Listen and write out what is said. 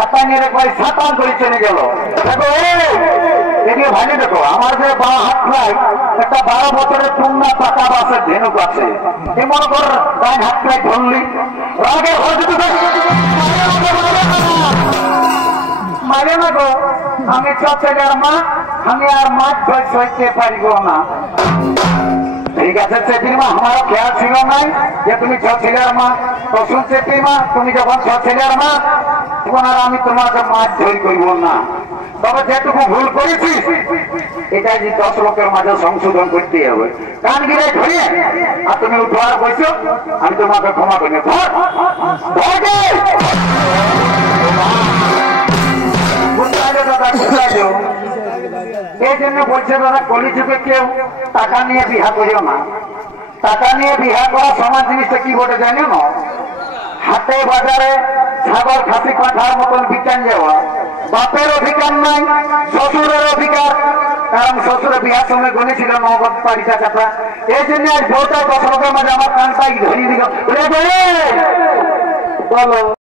ছাতা নিয়ে একবার ছাতান করে চলে গেল। দেখো এদিকে ভাই দেখো আমার যে বাঁ হাত নাই একটা 12 বছরের টুন্না পাকা বাসের ধেনুক আছে। এ মনে কর ডান হাত নাই ধরলি রাগে মারে না গো, আমি ছেলের মা, আমি আর মাছ ধরে সইতে পারিব না। ঠিক আছে চেপিমা, আমার খেয়াল ছিল নাই যে তুমি ছেলের মা। তো শুন চেপিমা, তুমি যখন ছেলের মা তখন আর আমি তোমাকে মাছ ধরি করব না। তবে যেটুকু ভুল করেছি এটাই যে 10 লোকের মাঝে সংশোধন করতে হবে। কান গিরে ধরে আর তুমি উঠোয়ার বসো, আমি তোমাকে ক্ষমা করি। এই জন্য বলছে দাদা, কলিযুগে কেউ টাকা নিয়ে বিহা করিও না। টাকা নিয়ে বিহা করা সমাজ জিনিসটা কি বটে জানো না? হাটে বাজারে ছাগল খাসি পাঠার মতন বিজ্ঞান যাওয়া। বাপের অধিকার নাই, শ্বশুরের অধিকার। কারণ শ্বশুরের বিহার সঙ্গে গণেছিল নগদ পারিটা চাপা। এই জন্য আজ বউটা 10 লোকের মাঝে আমার কানটাই ধরিয়ে দিল। বলো